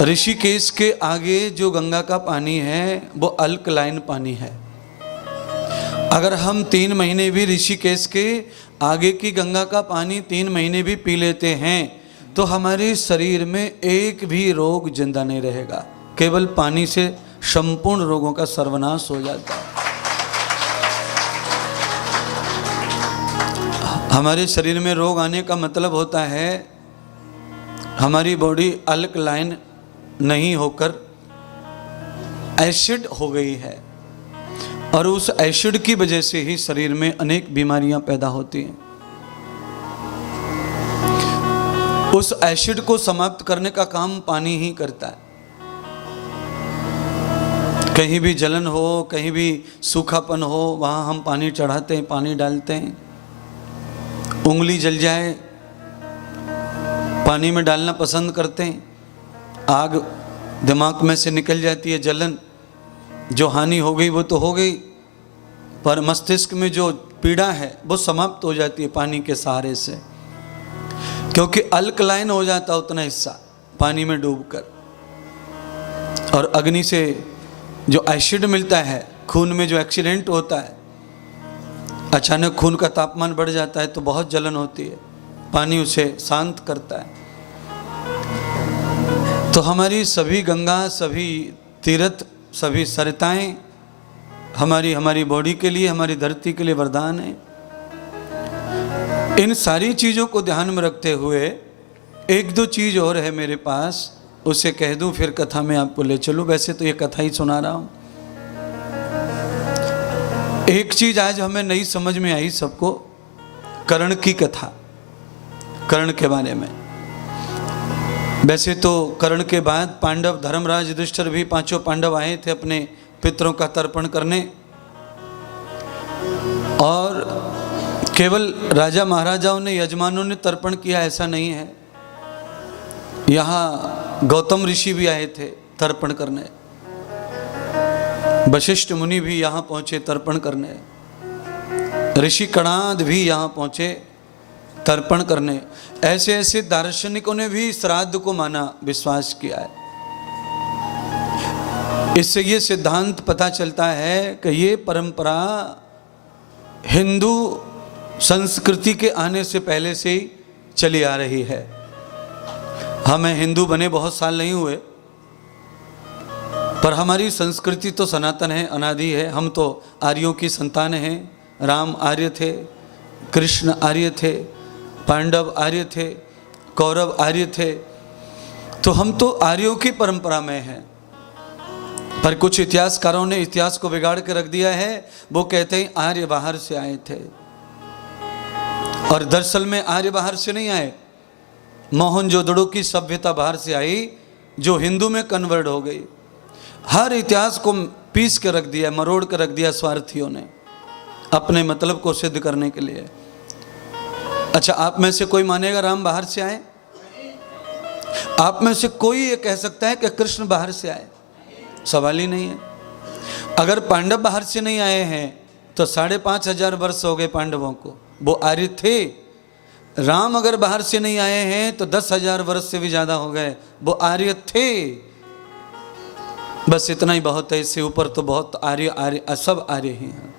ऋषिकेश के आगे जो गंगा का पानी है वो अल्कलाइन पानी है। अगर हम 3 महीने भी ऋषिकेश के आगे की गंगा का पानी 3 महीने भी पी लेते हैं तो हमारे शरीर में एक भी रोग जिंदा नहीं रहेगा। केवल पानी से संपूर्ण रोगों का सर्वनाश हो जाता है। हमारे शरीर में रोग आने का मतलब होता है हमारी बॉडी अल्कलाइन नहीं होकर एसिड हो गई है, और उस एसिड की वजह से ही शरीर में अनेक बीमारियां पैदा होती हैं। उस एसिड को समाप्त करने का काम पानी ही करता है। कहीं भी जलन हो, कहीं भी सूखापन हो, वहां हम पानी चढ़ाते हैं, पानी डालते हैं। उंगली जल जाए पानी में डालना पसंद करते हैं। आग दिमाग में से निकल जाती है, जलन, जो हानि हो गई वो तो हो गई, पर मस्तिष्क में जो पीड़ा है वो समाप्त हो जाती है पानी के सहारे से, क्योंकि अल्कलाइन हो जाता है उतना हिस्सा पानी में डूबकर। और अग्नि से जो एसिड मिलता है, खून में जो एक्सीडेंट होता है, अचानक खून का तापमान बढ़ जाता है तो बहुत जलन होती है, पानी उसे शांत करता है। तो हमारी सभी गंगा, सभी तीर्थ, सभी सरिताएं हमारी बॉडी के लिए, हमारी धरती के लिए वरदान है। इन सारी चीज़ों को ध्यान में रखते हुए एक दो चीज़ और है मेरे पास, उसे कह दूं फिर कथा में आपको ले चलूं। वैसे तो ये कथा ही सुना रहा हूँ। एक चीज़ आज हमें नई समझ में आई सबको, कर्ण की कथा, कर्ण के बारे में। वैसे तो कर्ण के बाद पांडव, धर्मराज, युधिष्ठिर भी, 5 पांडव आए थे अपने पितरों का तर्पण करने, और केवल राजा महाराजाओं ने, यजमानों ने तर्पण किया ऐसा नहीं है। यहाँ गौतम ऋषि भी आए थे तर्पण करने, वशिष्ठ मुनि भी यहाँ पहुँचे तर्पण करने, ऋषि कणाद भी यहाँ पहुँचे तर्पण करने। ऐसे ऐसे दार्शनिकों ने भी श्राद्ध को माना, विश्वास किया है। इससे ये सिद्धांत पता चलता है कि ये परंपरा हिंदू संस्कृति के आने से पहले से ही चली आ रही है। हमें हिंदू बने बहुत साल नहीं हुए, पर हमारी संस्कृति तो सनातन है, अनादि है। हम तो आर्यों की संतान हैं। राम आर्य थे, कृष्ण आर्य थे, पांडव आर्य थे, कौरव आर्य थे, तो हम तो आर्यों की परंपरा में हैं। पर कुछ इतिहासकारों ने इतिहास को बिगाड़ के रख दिया है। वो कहते हैं आर्य बाहर से आए थे, और दरअसल में आर्य बाहर से नहीं आए। मोहनजोदड़ो की सभ्यता बाहर से आई, जो हिंदू में कन्वर्ट हो गई। हर इतिहास को पीस के रख दिया, मरोड़ के रख दिया स्वार्थियों ने, अपने मतलब को सिद्ध करने के लिए। अच्छा, आप में से कोई मानेगा राम बाहर से आए? आप में से कोई ये कह सकता है कि कृष्ण बाहर से आए? सवाल ही नहीं है। अगर पांडव बाहर से नहीं आए हैं तो 5,500 वर्ष हो गए पांडवों को, वो आर्य थे। राम अगर बाहर से नहीं आए हैं तो 10,000 वर्ष से भी ज्यादा हो गए, वो आर्य थे। बस इतना ही बहुत है, इससे ऊपर तो बहुत आर्य सब आर्य ही हैं।